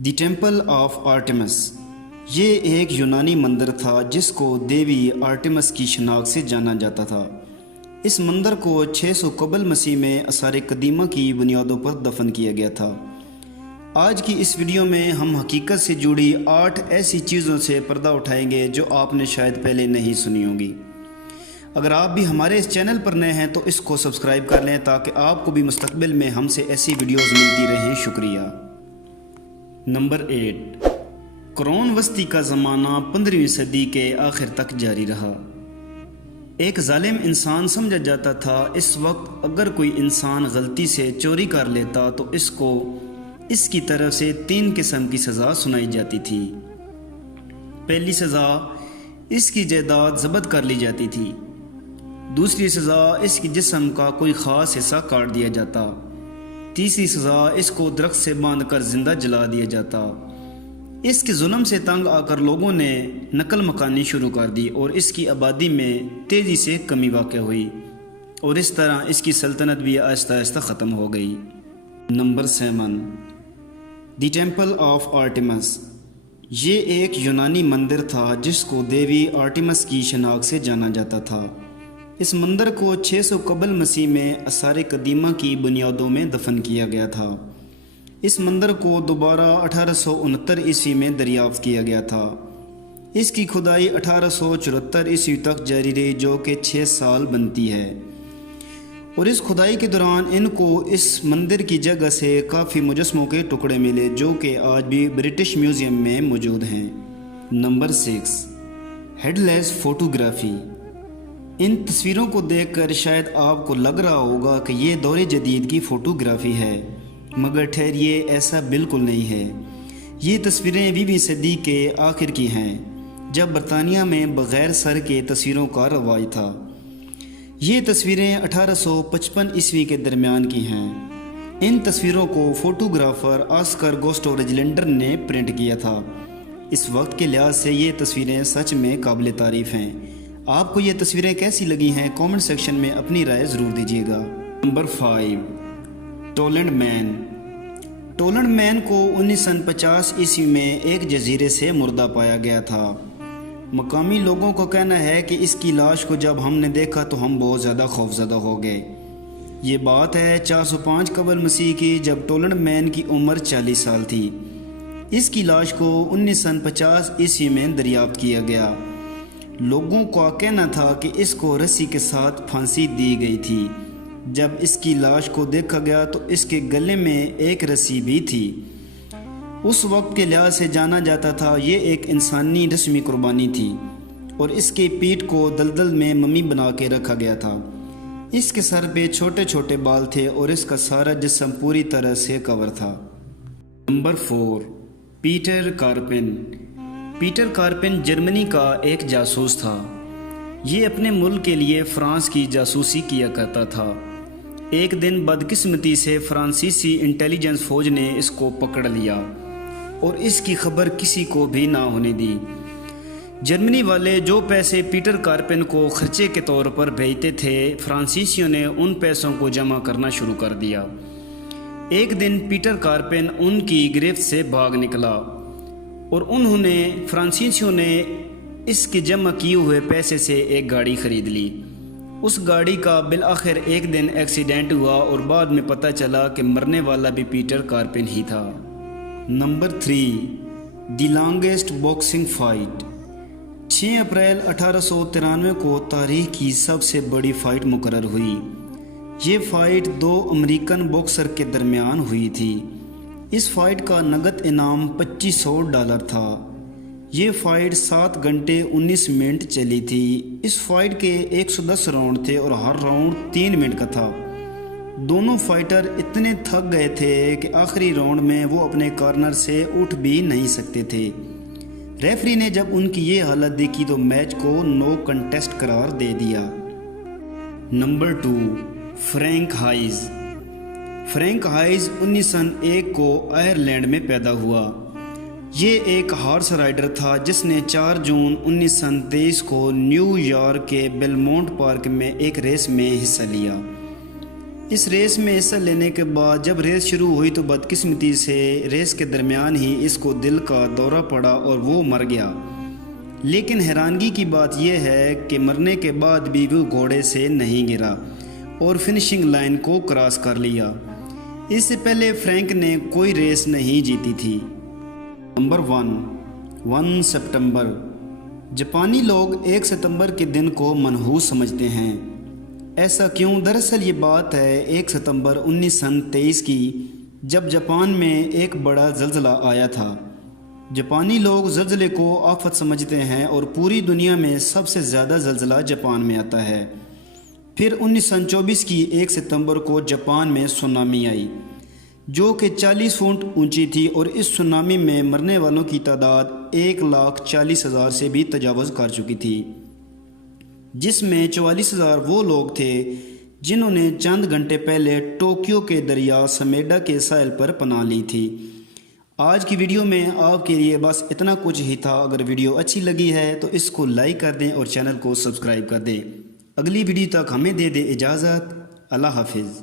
The temple of Artemis, یہ ایک یونانی مندر تھا جس کو دیوی آرٹیمس کی شناخت سے جانا جاتا تھا۔ اس مندر کو 600 قبل مسیح میں آثار قدیمہ کی بنیادوں پر دفن کیا گیا تھا۔ آج کی اس ویڈیو میں ہم حقیقت سے جڑی 8 ایسی چیزوں سے پردہ اٹھائیں گے جو آپ نے شاید پہلے نہیں سنی ہوں گی۔ اگر آپ بھی ہمارے اس چینل پر نئے ہیں تو اس کو سبسکرائب کر لیں تاکہ آپ کو بھی مستقبل میں ہم سے ایسی ویڈیوز ملتی رہیں۔ شکریہ۔ نمبر 8، قرون وسطی کا زمانہ 15ویں صدی کے آخر تک جاری رہا۔ ایک ظالم انسان سمجھا جاتا تھا۔ اس وقت اگر کوئی انسان غلطی سے چوری کر لیتا تو اس کو اس کی طرف سے 3 قسم کی سزا سنائی جاتی تھی۔ پہلی سزا، اس کی جائیداد ضبط کر لی جاتی تھی۔ دوسری سزا، اس کی جسم کا کوئی خاص حصہ کاٹ دیا جاتا۔ تیسری سزا، اس کو درخت سے باندھ کر زندہ جلا دیا جاتا۔ اس کے ظلم سے تنگ آ کر لوگوں نے نقل مکانی شروع کر دی اور اس کی آبادی میں تیزی سے کمی واقع ہوئی، اور اس طرح اس کی سلطنت بھی آہستہ آہستہ ختم ہو گئی۔ Number 7، the temple of Artemis, یہ ایک یونانی مندر تھا جس کو دیوی آرٹیمس کی شناخت سے جانا جاتا تھا۔ اس مندر کو 600 قبل مسیح میں آثار قدیمہ کی بنیادوں میں دفن کیا گیا تھا۔ اس مندر کو دوبارہ 1869 عیسوی میں دریافت کیا گیا تھا۔ اس کی کھدائی 1874 عیسوی تک جاری رہی، جو کہ 6 سال بنتی ہے، اور اس کھدائی کے دوران ان کو اس مندر کی جگہ سے کافی مجسموں کے ٹکڑے ملے جو کہ آج بھی برٹش میوزیم میں موجود ہیں۔ Number 6، headless photography. ان تصویروں کو دیکھ کر شاید آپ کو لگ رہا ہوگا کہ یہ دور جدید کی فوٹوگرافی ہے، مگر ٹھہریے، ایسا بالکل نہیں ہے۔ یہ تصویریں 20ویں صدی کے آخر کی ہیں، جب برطانیہ میں بغیر سر کے تصویروں کا رواج تھا۔ یہ تصویریں 1855 عیسوی کے درمیان کی ہیں۔ ان تصویروں کو فوٹوگرافر آسکر گوسٹو ریجلینڈر نے پرنٹ کیا تھا۔ اس وقت کے لحاظ سے یہ تصویریں سچ میں قابل تعریف ہیں۔ آپ کو یہ تصویریں کیسی لگی ہیں؟ کامنٹ سیکشن میں اپنی رائے ضرور دیجیے گا۔ نمبر 5، ٹولنڈ مین۔ ٹولنڈ مین کو 1950 عیسوی میں ایک جزیرے سے مردہ پایا گیا تھا۔ مقامی لوگوں کا کہنا ہے کہ اس کی لاش کو جب ہم نے دیکھا تو ہم بہت زیادہ خوفزدہ ہو گئے۔ یہ بات ہے 405 قبل مسیح کی، جب ٹولنڈ مین کی عمر 40 سال تھی۔ اس کی لاش کو 1950 عیسوی میں دریافت کیا گیا۔ لوگوں کا کہنا تھا کہ اس کو رسی کے ساتھ پھانسی دی گئی تھی۔ جب اس کی لاش کو دیکھا گیا تو اس کے گلے میں ایک رسی بھی تھی۔ اس وقت کے لحاظ سے جانا جاتا تھا یہ ایک انسانی رسمی قربانی تھی، اور اس کی پیٹھ کو دلدل میں ممی بنا کے رکھا گیا تھا۔ اس کے سر پہ چھوٹے چھوٹے بال تھے اور اس کا سارا جسم پوری طرح سے کور تھا۔ Number 4، Peter Karpin. Peter Karpin Germany کا ایک جاسوس تھا۔ یہ اپنے ملک کے لیے فرانس کی جاسوسی کیا کرتا تھا۔ ایک دن بدقسمتی سے فرانسیسی انٹیلیجنس فوج نے اس کو پکڑ لیا اور اس کی خبر کسی کو بھی نہ ہونے دی۔ جرمنی والے جو پیسے پیٹر کارپن کو خرچے کے طور پر بھیجتے تھے، فرانسیسیوں نے ان پیسوں کو جمع کرنا شروع کر دیا۔ ایک دن پیٹر کارپن ان کی گرفت سے بھاگ نکلا، اور فرانسیسیوں نے اس کے جمع کیے ہوئے پیسے سے ایک گاڑی خرید لی۔ اس گاڑی کا بالآخر ایک دن ایکسیڈنٹ ہوا اور بعد میں پتہ چلا کہ مرنے والا بھی پیٹر کارپن ہی تھا۔ نمبر 3، دی لانگسٹ باکسنگ فائٹ۔ 6 اپریل 1893 کو تاریخ کی سب سے بڑی فائٹ مقرر ہوئی۔ یہ فائٹ 2 امریکن باکسر کے درمیان ہوئی تھی۔ اس فائٹ کا نقد انعام $2500 تھا۔ یہ فائٹ 7 گھنٹے 19 منٹ چلی تھی۔ اس فائٹ کے 110 راؤنڈ تھے اور ہر راؤنڈ 3 منٹ کا تھا۔ دونوں فائٹر اتنے تھک گئے تھے کہ آخری راؤنڈ میں وہ اپنے کارنر سے اٹھ بھی نہیں سکتے تھے۔ ریفری نے جب ان کی یہ حالت دیکھی تو میچ کو نو کنٹیسٹ قرار دے دیا۔ Number 2، Frank highs. Frank highs 1901 کو آئرلینڈ میں پیدا ہوا۔ یہ ایک ہارس رائڈر تھا جس نے 4 جون 1923 کو نیو یارک کے بیلمونٹ پارک میں ایک ریس میں حصہ لیا۔ اس ریس میں حصہ لینے کے بعد جب ریس شروع ہوئی تو بدقسمتی سے ریس کے درمیان ہی اس کو دل کا دورہ پڑا اور وہ مر گیا۔ لیکن حیرانگی کی بات یہ ہے کہ مرنے کے بعد بھی وہ گھوڑے سے نہیں گرا اور فنشنگ لائن کو کراس کر لیا۔ اس سے پہلے فرینک نے کوئی ریس نہیں جیتی تھی۔ نمبر 1 سپتمبر۔ جاپانی لوگ 1 ستمبر کے دن کو منحوس سمجھتے ہیں۔ ایسا کیوں؟ دراصل یہ بات ہے 1 ستمبر 1923 کی، جب جاپان میں ایک بڑا زلزلہ آیا تھا۔ جاپانی لوگ زلزلے کو آفت سمجھتے ہیں اور پوری دنیا میں سب سے زیادہ زلزلہ جاپان میں آتا ہے۔ پھر 1924 کی 1 ستمبر کو جاپان میں سونامی آئی جو کہ 40 فٹ اونچی تھی، اور اس سونامی میں مرنے والوں کی تعداد 1,40,000 سے بھی تجاوز کر چکی تھی، جس میں 44,000 وہ لوگ تھے جنہوں نے چند گھنٹے پہلے ٹوکیو کے دریا سمیڈا کے ساحل پر پناہ لی تھی۔ آج کی ویڈیو میں آپ کے لیے بس اتنا کچھ ہی تھا۔ اگر ویڈیو اچھی لگی ہے تو اس کو لائک کر دیں اور چینل کو سبسکرائب کر دیں۔ اگلی ویڈیو تک ہمیں دے دیں اجازت۔ اللہ حافظ۔